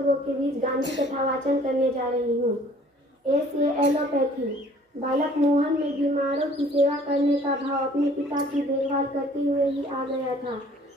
दर्शकों के बीच गांधी कथा वाचन करने जा रही हूँ। एलोपैथी। बालक मोहन में बीमारों की सेवा करने का भाव अपने पिता की देखभाल करते हुए ही आ गया था।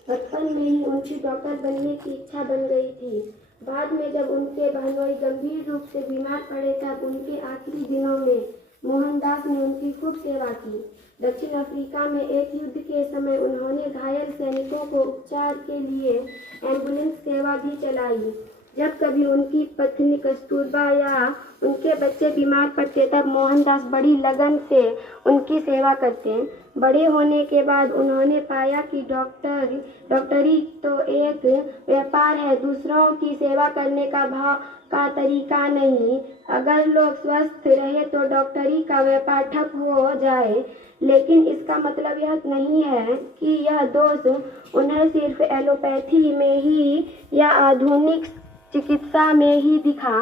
बचपन में ही उनकी डॉक्टर बनने की इच्छा बन गई थी। बाद में जब उनके बहनोई गंभीर रूप से बीमार पड़े तब उनके आखिरी दिनों में मोहनदास ने उनकी खूब सेवा की। दक्षिण अफ्रीका में एक युद्ध के समय उन्होंने घायल सैनिकों को उपचार के लिए एम्बुलेंस सेवा भी चलाई। जब कभी उनकी पत्नी कस्तूरबा या उनके बच्चे बीमार पड़ते तब मोहनदास बड़ी लगन से उनकी सेवा करते। बड़े होने के बाद उन्होंने पाया कि डॉक्टरी तो एक व्यापार है, दूसरों की सेवा करने का भाव का तरीका नहीं। अगर लोग स्वस्थ रहे तो डॉक्टरी का व्यापार ठप हो जाए, लेकिन इसका मतलब यह नहीं है कि यह दोष उन्हें सिर्फ एलोपैथी में ही या आधुनिक चिकित्सा में ही दिखा।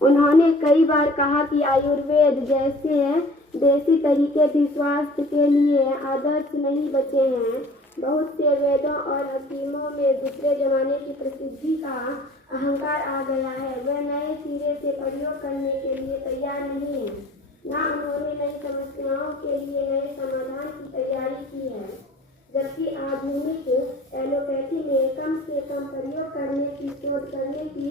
उन्होंने कई बार कहा कि आयुर्वेद जैसे देसी तरीके भी स्वास्थ्य के लिए आदर्श नहीं बचे हैं। बहुत से वेदों और हकीमों में दूसरे जमाने की प्रसिद्धि का अहंकार आ गया है। वे नए सिरे से प्रयोग करने के लिए तैयार नहीं है, ना उन्होंने नई समस्याओं के लिए नए समाधान की तैयारी की है। जबकि आधुनिक एलोपैथी में कम से कम प्रयोग करने की शोध करने की